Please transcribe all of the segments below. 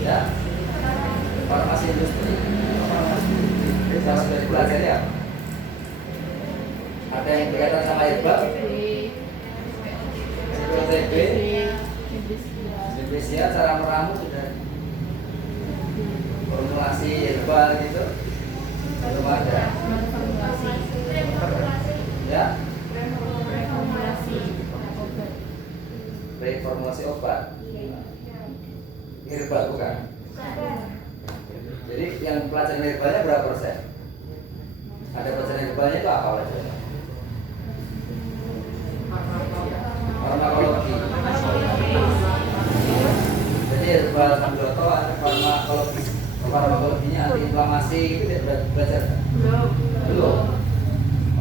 Ya, farmasi industri. Ini sama sudah dipelajari ya. Ada yang berkaitan sama herbal, TB, Indonesia, cara meramu sudah, formulasi herbal gitu, belum ada. Ya, reformulasi obat, herbal bukan. Jadi yang pelajaran herbalnya berapa persen? Ada pelajaran herbalnya itu apa pelajarannya? Farmakologi. Jadi herbal sambiloto ada farmakologi. Farmakologinya antiinflamasi itu tidak belajar? Belum.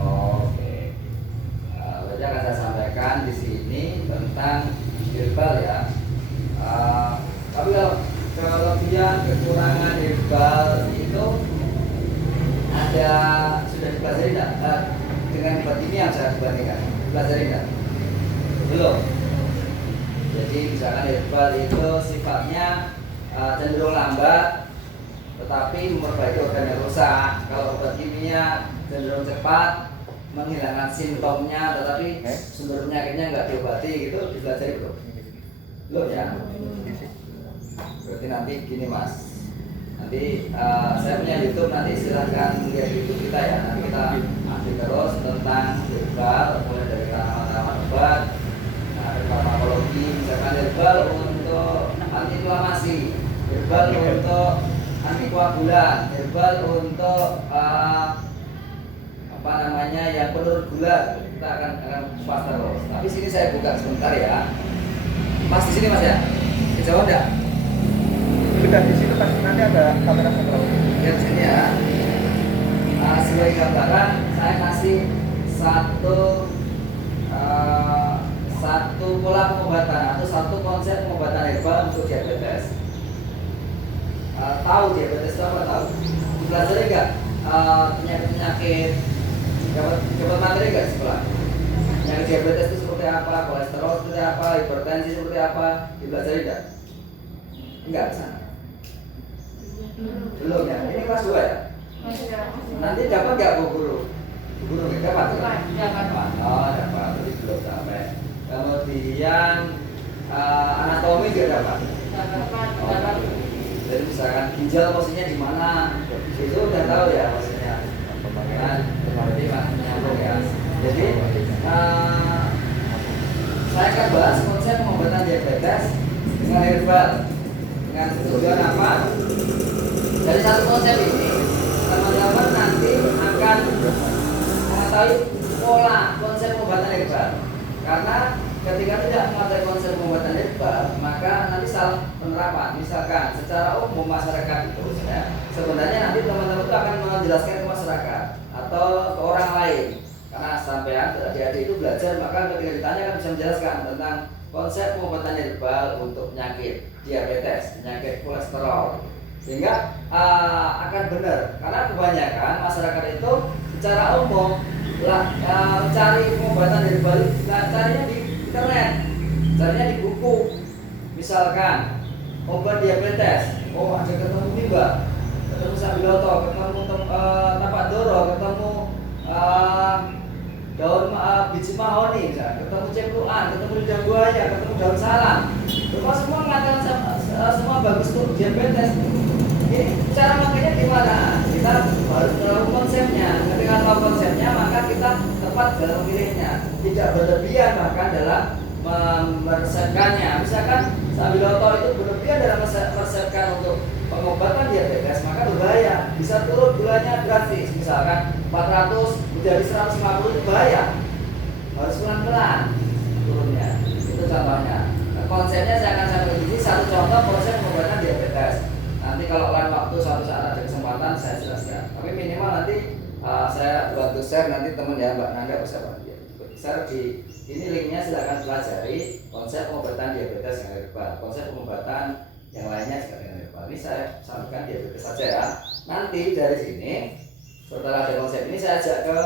Oke. Berarti akan saya sampaikan di sini tentang herbal ya. Tapi kalau kelebihan kekurangan herbal itu ada sudah dipelajari tidak? Dengan obat ini yang saya dibandingkan, dipelajari tidak? Belum. Jadi misalkan herbal itu sifatnya cenderung lambat, tetapi memperbaiki organ yang rusak. Kalau obat kimia cenderung cepat, menghilangkan simptomnya, tetapi sumber penyakitnya nggak diobati, gitu dipelajari belum? Belum ya? Berarti nanti gini mas, nanti saya punya YouTube, nanti silahkan lihat YouTube kita ya. Nanti kita ambil terus tentang herbal, mulai dari tanaman-tanaman obat, farmakologi, misalkan herbal untuk antiinflamasi, herbal untuk antikoagulan, herbal untuk apa namanya yang penurun gula. Kita akan kupas terus. Tapi sini saya buka sebentar ya. Mas di sini mas ya, kejauhan enggak? Sudah di situ pasti nanti ada kamera sentral. Lihat sini ya. Sebagai gambaran saya kasih satu pola pengobatan atau satu konsep pengobatan herbal untuk diabetes. Tahu diabetes itu apa? Tahu? Belajar enggak penyakit dapat materi enggak di sekolah? Penyakit diabetes itu seperti apa? Kolesterol seperti apa? Hipertensi seperti apa? Dipelajari enggak? Enggak sana. Belum ya? Ini kelas 2 ya? Nanti dapat nggak Bu Guru? Bu Guru nggak dapat? Dapat. Oh dapat, tapi belum sampai. Kemudian anatomi juga dapat? Dapat. Jadi misalkan ginjal posisinya di mana? Itu udah tahu ya maksudnya. Kan? Berarti nyambung ya. Jadi saya akan bahas konsep pengobatan diabetes dengan herbal. Dengan tujuan apa? Dari satu konsep ini, teman-teman nanti akan mengetahui pola konsep pengobatan herbal. Karena ketika tidak mengetahui konsep pengobatan herbal, maka nanti salah penerapan. Misalkan secara umum masyarakat itu, sebenarnya nanti teman-teman itu akan menjelaskan ke masyarakat atau ke orang lain. Karena sampean adik-adik itu belajar, maka ketika ditanya kan bisa menjelaskan tentang konsep pengobatan herbal untuk penyakit diabetes, penyakit kolesterol, sehingga akan benar. Karena kebanyakan masyarakat itu secara umum cari pengobatan herbal, carinya di internet, carinya di buku. Misalkan obat diabetes, oh ada ketemu Nimba, ketemu Sambiloto, ketemu Tapak Doro, ketemu daun biji mahoni, ketemu cempuan, ketemu lidah buaya, ketemu daun salam. Semua mengatakan semua bagus untuk diabetes. Ini cara makanya gimana? Kita harus tahu konsepnya. Ketika tahu konsepnya, maka kita tepat dalam memilihnya. Tidak berlebihan bahkan dalam meresepkannya. Misalkan Sambiloto itu berlebihan dalam meresepkan untuk pengobatan diabetes, maka berbahaya. Bisa turun gulanya drastis. Misalkan 400 menjadi 150 itu bahaya. Harus pelan-pelan turunnya. Itu contohnya. Konsepnya saya akan sampaikan di sini satu contoh konsep pengobatan diabetes. Nanti kalau lain waktu suatu saat ada kesempatan saya jelaskan. Tapi minimal nanti saya bantu share nanti teman ya Mbak Nanda bersama dia. Share di ini linknya, silakan pelajari konsep pengobatan diabetes dengan herbal. Konsep pengobatan yang lainnya juga dengan herbal. Ini saya sampaikan diabetes saja ya. Nanti dari sini setelah ada konsep ini saya ajak ke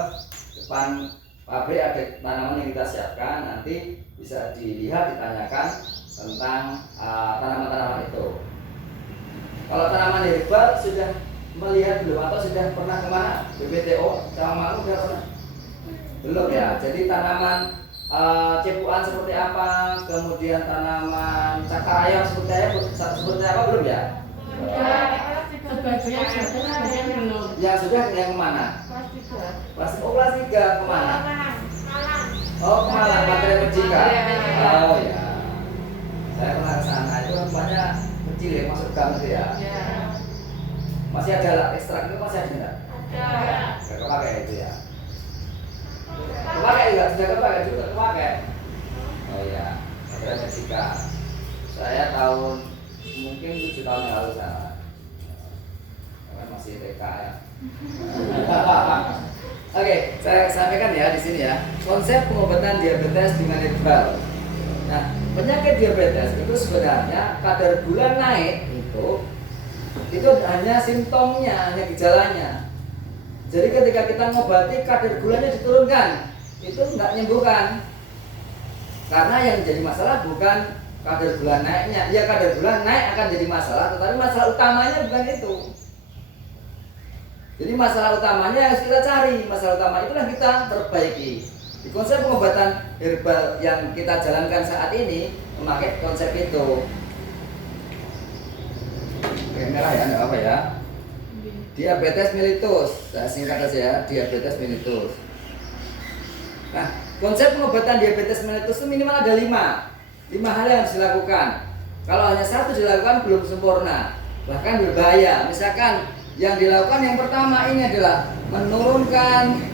depan pabrik, ada tanaman yang kita siapkan, nanti bisa dilihat, ditanyakan tentang tanaman-tanaman itu. Kalau tanaman herbal sudah melihat belum atau sudah pernah kemana? BPTO sama Malu sudah pernah? Belum ya. Jadi tanaman cepuan seperti apa, kemudian tanaman cakarayam seperti apa belum ya? Sebagian sudah, sebagian belum. Yang sudah yang kemana? Kelas 3. Kelas 3 kemana? Oh, Malang, materi Mejika. Oh ya. Saya pernah ke sana, itu rumahnya kecil ya, masuk gang itu ya. Masih ada ekstrak itu masih ada enggak? Enggak kepakai itu ya. Kepakai juga, sudah kepakai juga kepakai. Oh ya, materi Mejika. Saya tahun mungkin 7 tahun yang lalu sana. Masih TK ya. Oke, saya sampaikan ya di sini ya. Konsep pengobatan diabetes dengan herbal. Nah, penyakit diabetes itu sebenarnya kadar gula naik itu hanya simptomnya, hanya gejalanya. Jadi ketika kita ngobati kadar gulanya diturunkan, itu nggak menyembuhkan. Karena yang jadi masalah bukan kadar gula naiknya. Ya kadar gula naik akan jadi masalah, tetapi masalah utamanya bukan itu. Jadi masalah utamanya harus kita cari, masalah utama itulah kita perbaiki. Di konsep pengobatan herbal yang kita jalankan saat ini memakai konsep itu. Oke, merah ya, enggak apa ya. Diabetes mellitus, saya singkat saja ya, diabetes mellitus. Nah, konsep pengobatan diabetes mellitus itu minimal ada 5 hal yang harus dilakukan. Kalau hanya 1 dilakukan belum sempurna, bahkan berbahaya. Misalkan yang dilakukan yang pertama ini adalah menurunkan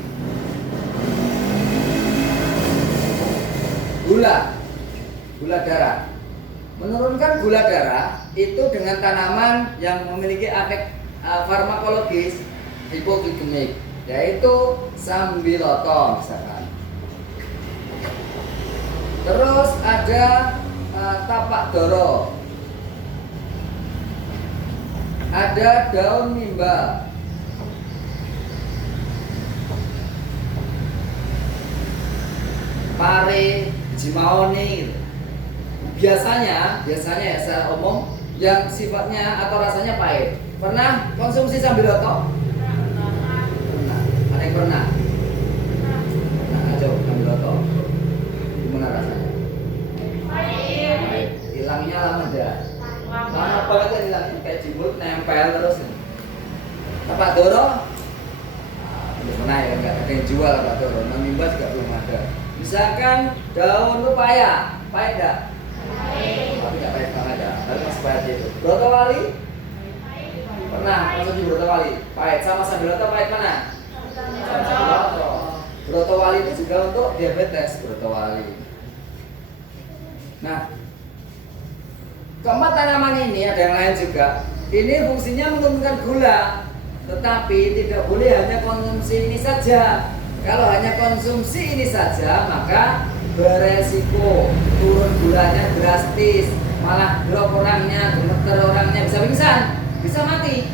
gula darah. Menurunkan gula darah itu dengan tanaman yang memiliki efek farmakologis hipoglikemik, yaitu sambiloto misalkan. Terus ada tapak doro, ada daun mimba, pare, biji mahoni gitu. Biasanya ya secara umum yang sifatnya atau rasanya pahit. Pernah konsumsi sambiloto? Pernah. Ada yang pernah? Nah, aja sambiloto. Gimana rasanya? Pahit. Hilangnya lama dah. Lama banget ya hilangnya, kayak di mulut nempel terus. Tapak doro? Belum pernah ya, nggak ada yang jual tapak doro. Mimba juga belum ada. Misalkan daun pepaya, pahit nggak? Tapi nggak pahit banget ya, tapi masih pahit itu. Brotowali? Pernah konsumsi brotowali? Pahit. Sama sambiloto pahit mana? Sambiloto. Brotowali itu juga untuk diabetes, brotowali. Nah, keempat tanaman ini ada yang lain juga. Ini fungsinya menurunkan gula, tetapi tidak boleh hanya konsumsi ini saja. Kalau hanya konsumsi ini saja, maka beresiko turun gulanya drastis, malah drop orangnya, gemeter orangnya, bisa pingsan, bisa mati.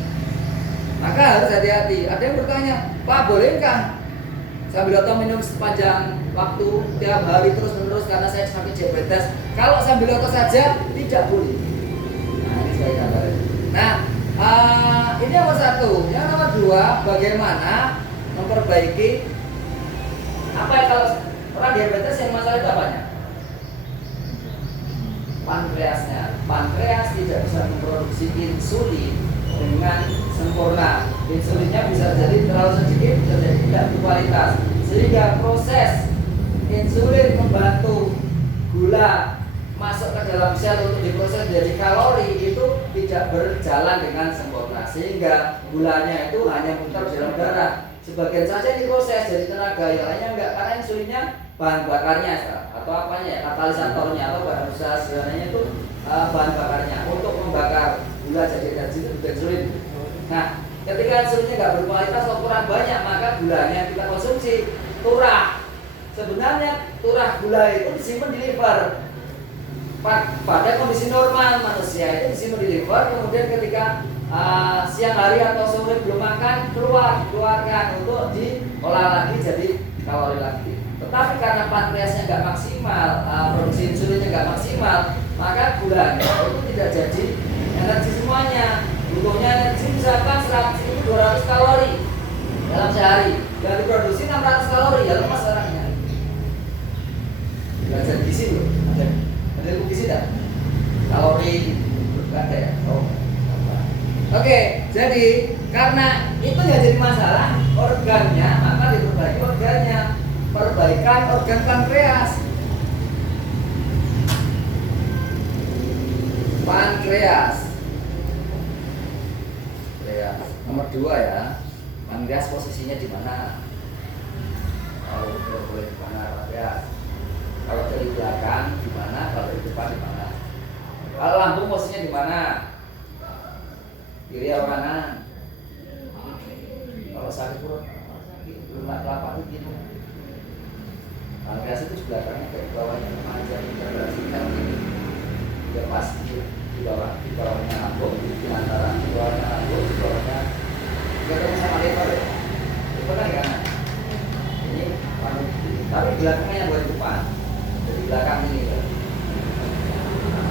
Maka harus hati-hati. Ada yang bertanya, Pak, bolehkah sambiloto minum sepanjang waktu tiap hari terus menerus karena saya sakit diabetes? Kalau sambiloto saja tidak boleh. Nah, ini saya gambarin. Nah, ini nomor 1. Yang nomor 2, bagaimana memperbaiki apa ya kalau orang diabetes yang masalah itu apanya? Pankreasnya. Pankreas tidak bisa memproduksi insulin dengan sempurna. Insulinnya bisa jadi terlalu sedikit, bisa jadi tidak berkualitas. Sehingga proses insulin membantu gula masuk ke dalam sel untuk diproses jadi kalori itu tidak berjalan dengan sempurna. Sehingga gulanya itu hanya muter di dalam darah. Sebagian saja diproses jadi tenaga, yang lainnya enggak, karena insulinnya bahan bakarnya atau apanya ya, katalisatornya atau bahan usaha sebenarnya itu bahan bakarnya untuk membakar gula jadi energi itu bukan insulin. Nah, ketika insulinnya nggak berkualitas atau kurang banyak, maka gulanya yang kita konsumsi turah. Sebenarnya turah gula itu disimpan di liver. Pada kondisi normal manusia itu disimpan di liver, kemudian ketika siang hari atau sore belum makan keluarkan untuk diolah lagi jadi kalori lagi. Tetapi karena pankreasnya nggak maksimal, produksi insulinnya nggak maksimal, maka gulanya itu tidak jadi energi semuanya. Butuhnya energi misalkan 100.200 kalori dalam sehari, yang diproduksi 600 kalori, ya lemas orangnya. Belajar gizi loh, ada ilmu gizi tak? Kalori nggak ada ya? Oh. Oke, jadi karena itu nggak jadi masalah organnya, maka diperbaiki organnya. Perbaikan organ pankreas. Pankreas. Nomor 2 ya. Pankreas posisinya di mana? Kalau boleh di mana pankreas? Kalau dari belakang di mana? Kalau dari depan di mana? Kalau lambung posisinya di mana? Kiri atau kanan? Kalau sakit belum telapak gitu. Pankreas itu di belakangnya kayak bawahnya remaja berarti kan ini. Ya pas di bawahnya lambung, di antara di bawahnya lambung, di bawahnya ketemu sama lever. Lever kan di kanan. Ini pankreas. Tapi belakangnya yang buat depan. Jadi belakang ini.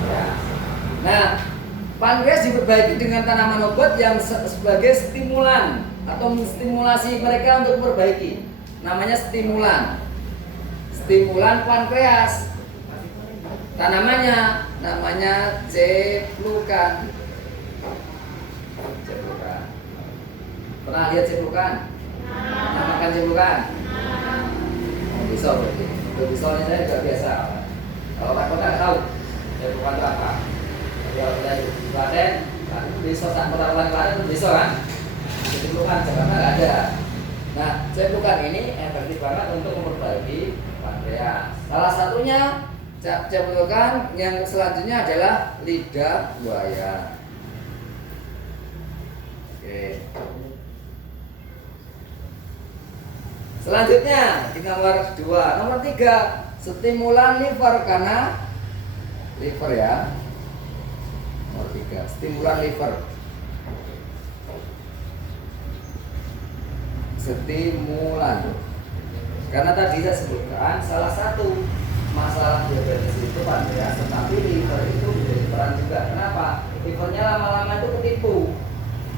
Ya. Nah, pankreas diperbaiki dengan tanaman obat yang sebagai stimulan atau menstimulasi mereka untuk memperbaiki. Namanya stimulan. Stimulan pankreas. Tanamannya namanya ceplukan. Ceplukan. Pernah lihat ceplukan? Pernah makan ceplukan? Pisau berarti. Untuk pisaunya saya juga biasa. Kalau takut nggak tahu ceplukan itu apa. Ya udah Klaten, besok saat pertarungan Klaten itu besok kan? Ceplukan Jakarta nggak ada. Nah, ceplukan ini efektif banget untuk memperbaiki pankreas. Salah satunya ceplukan yang selanjutnya adalah lidah buaya. Oke. Selanjutnya di nomor 2, nomor 3 stimulan liver karena liver ya. Nomor 3, stimulan liver. Stimulan. Karena tadi saya sebutkan salah satu masalah diabetes itu pankreas, tetapi liver itu menjadi peran juga. Kenapa? Livernya lama-lama itu ketipu.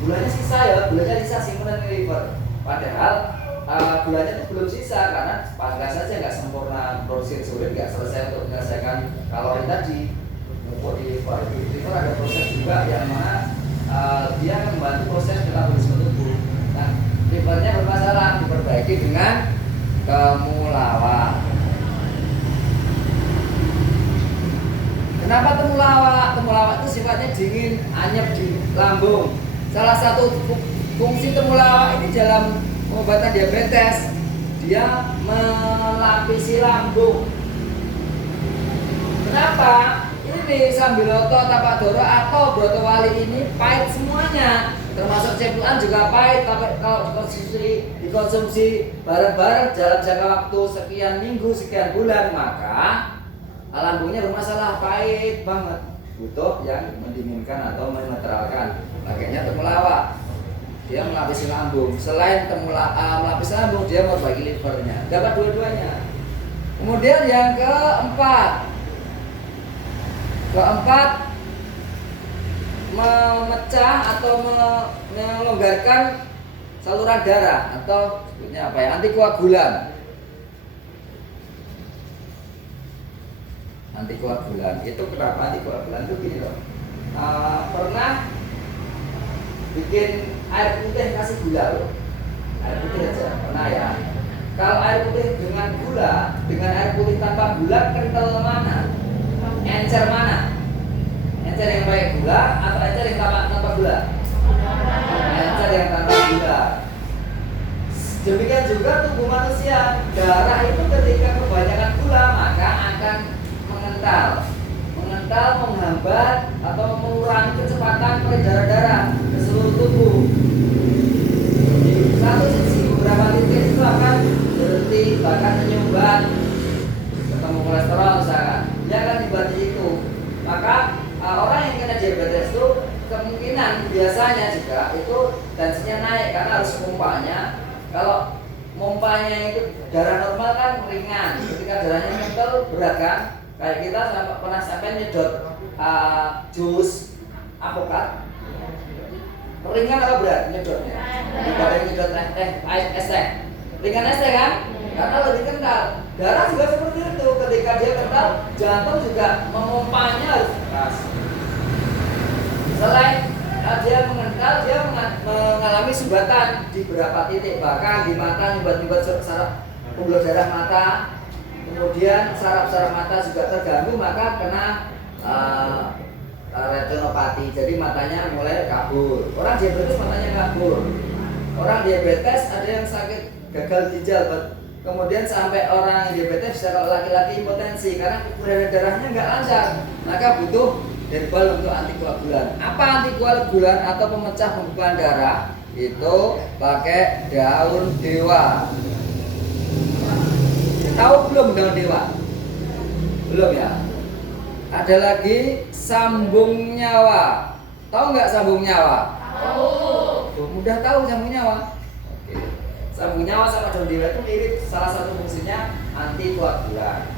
Gulanya sisa ya, gulanya sisa simpenan di liver. Padahal gulanya itu belum sisa karena pankreas saja nggak sempurna produksi insulin, nggak selesai untuk menyelesaikan kalori tadi. Di liver ada proses juga yang mana dia akan membantu proses metabolisme tubuh. Nah, livernya bermasalah, diperbaiki dengan temulawak. Kenapa temulawak? Temulawak itu sifatnya dingin, anyep di lambung. Salah satu fungsi temulawak ini dalam pengobatan diabetes, dia melapisi lambung. Kenapa? Ini sambiloto, tapadoro atau brotowali ini pahit semuanya, termasuk ceplukan juga pahit. Tapi kalau dikonsumsi bareng-bareng dalam jangka waktu sekian minggu, sekian bulan, maka lambungnya bermasalah, pahit banget, butuh yang mendinginkan atau menetralkan. Pakainya temulawak, dia melapisi lambung. Selain melapisi lambung, dia memperbaiki livernya. Dapat dua-duanya. Kemudian yang keempat memecah atau melonggarkan saluran darah atau sebutnya apa ya, antikoagulan. Antikoagulan itu kenapa antikoagulan itu gini loh. Pernah bikin air putih kasih gula loh, air putih aja pernah ya. Kalau air putih dengan gula, dengan air putih tanpa gula, kental mana? Encer mana? Encer yang pakai gula atau encer yang tanpa gula? Encer yang tanpa gula. Demikian juga tubuh manusia, darah itu ketika kebanyakan gula maka akan mengental, menghambat atau mengurangi kecepatan peredaran darah ke seluruh tubuh. Di satu sisi beberapa titik itu akan berhenti, bahkan menyumbat, ketemu kolesterol misalkan, dia akan dibantu itu. Maka orang yang kena diabetes itu kemungkinan biasanya juga itu tensinya naik karena harus pompanya. Kalau pompanya itu darah normal kan ringan, ketika darahnya kental berat kan. Kayak kita pernah sampai nyedot jus alpukat ringan atau berat nyedotnya? Dibanding nyedot es teh ringan es teh kan? Karena lebih kental. Darah juga seperti itu, ketika dia kental, jantung juga memompanya harus keras. Selain dia mengental, dia mengalami sumbatan di beberapa titik, bahkan di mata nyumbat-nyumbat saraf pembuluh darah mata, kemudian saraf-saraf mata juga terganggu, maka kena retinopati, jadi matanya mulai kabur. Orang diabetes matanya kabur. Orang diabetes ada yang sakit gagal ginjal, kemudian sampai orang diabetes bisa, kalau laki-laki impotensi karena peredaran darahnya nggak lancar, maka butuh herbal untuk antikoagulan. Apa antikoagulan atau pemecah pembekuan darah? Itu pakai daun dewa. Tahu belum daun dewa? Belum ya? Ada lagi sambung nyawa. Tahu nggak sambung nyawa? Tahu. Mudah tahu sambung nyawa. Oke. Sambung nyawa sama daun dewa itu mirip, salah satu fungsinya antikoagulan.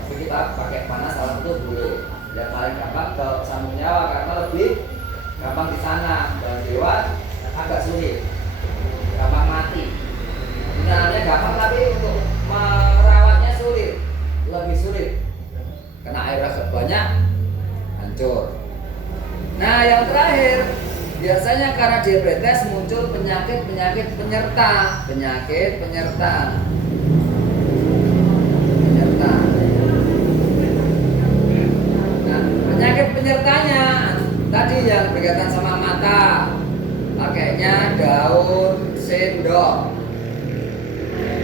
Tapi kita pakai panas alam itu boleh. Yang paling gampang ke sambung nyawa karena lebih gampang di sana. Daun dewa agak sulit, gampang mati. Gunanya gampang tapi untuk merawatnya sulit, lebih sulit. Kena air agak banyak, hancur. Nah, yang terakhir, biasanya karena diabetes muncul penyakit penyerta. Nah, penyakit penyertanya tadi yang berkaitan sama mata, pakainya daun sendok.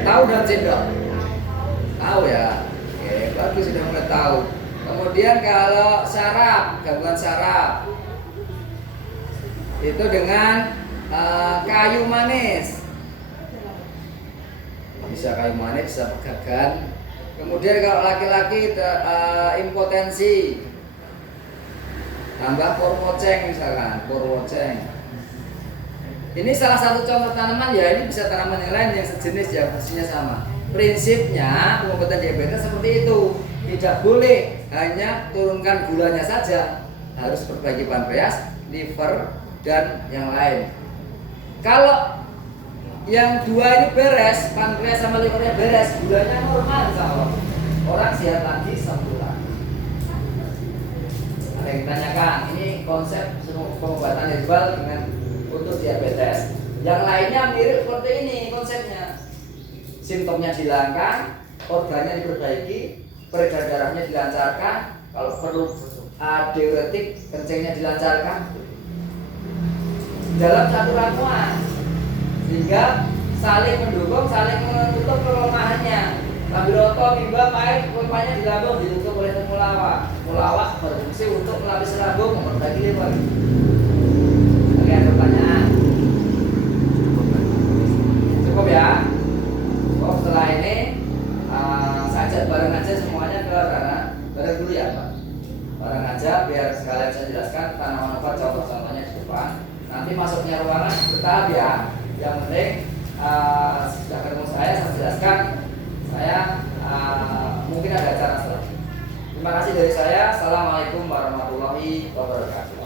Tahu daun sendok? Tahu ya? Oke, bagus, sudah mulai tahu. Kemudian kalau saraf, gangguan saraf itu dengan kayu manis. Bisa kayu manis, bisa pegagan. Kemudian kalau laki-laki impotensi, tambah porwoceng misalkan, porwoceng. Ini salah satu contoh tanaman ya, ini bisa tanaman yang lain yang sejenis ya, fungsinya sama. Prinsipnya pengobatan diabetes seperti itu. Tidak boleh hanya turunkan gulanya saja, harus perbaiki pankreas, liver, dan yang lain. Kalau yang dua ini beres, pankreas sama livernya beres, gulanya normal, insya Allah, orang sehat lagi sembuh. Ada yang ditanyakan, ini konsep pengobatan herbal dengan untuk diabetes. Yang lainnya mirip seperti ini konsepnya. Simptomnya dihilangkan, organnya diperbaiki, peredaran darahnya dilancarkan, kalau perlu diuretik, kencingnya dilancarkan dalam satu ramuan, sehingga saling mendukung, saling menutup kelemahannya. Labiroto, mimba, pahit, kelemahannya di lambung ditutup oleh temulawak. Mulawak berfungsi untuk melapisi lambung, memperbaiki liver. Oke, ada pertanyaan? Cukup ya? Oh, setelah ini saya ajak bareng aja semuanya ke Rana. Bareng dulu ya Pak. Bareng aja biar sekalian saya jelaskan tanaman obat contoh-contohnya di depan. Nanti masuknya ruangan bertahap ya. Yang penting sudah ketemu saya jelaskan. Saya mungkin ada acara setelah. Terima kasih dari saya. Assalamualaikum warahmatullahi wabarakatuh.